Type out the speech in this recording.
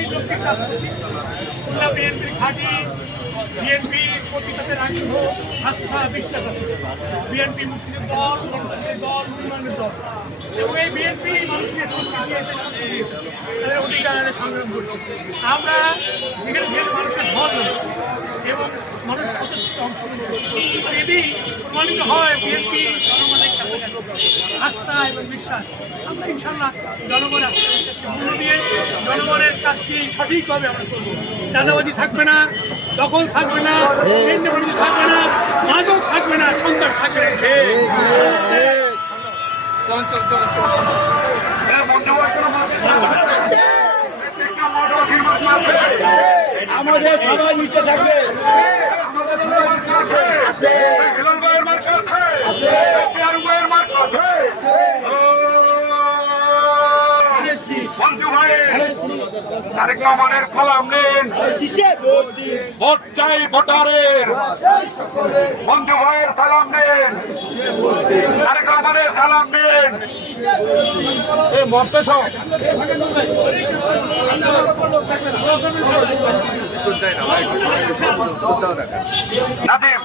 সেই লক্ষ্যে কাজ করছি। খুলনা বিএনপির ঘাঁটি, বিএনপি প্রতিষ্ঠাতে রাখব আস্থা বিশ্বাস আছে। বিএনপি মুক্তির দল, গণতন্ত্রের দল, উন্নয়নের দল, এবং এই বিএনপি মানুষকে সংস্কৃতি এসে শান্তি দিয়েছে, তাদের অধিকারের সংগ্রাম করছে। আমরা যেখানে যেখানে মানুষের ঝড় রয়েছে এবং মানুষ সচেতন অংশগ্রহণ করছে, যদি প্রমাণিত হয় বিএনপি জনগণের কাছাকাছি আস্থা এবং বিশ্বাস, আমরা ইনশাল্লাহ জনগণের আস্থা বিশ্বাসকে মূল্য দিয়ে জনগণের কাজটি সঠিকভাবে আমরা করবো। চাঁদাবাজি থাকবে না, দখল থাকবে না, কেন্দ্রবিরোধী থাকবে না, মাদক থাকবে না, সন্ত্রাস থাকবে না। আমাদের সবাই নিচে থাকবে। তারেক রহমানের কলাম নেন, ভোট চাই ভোটারের। বন্ধু ভাইয়ের সালাম নেন, তারেক রহমানের সালাম নেন। এই মন্ত্র নাজিম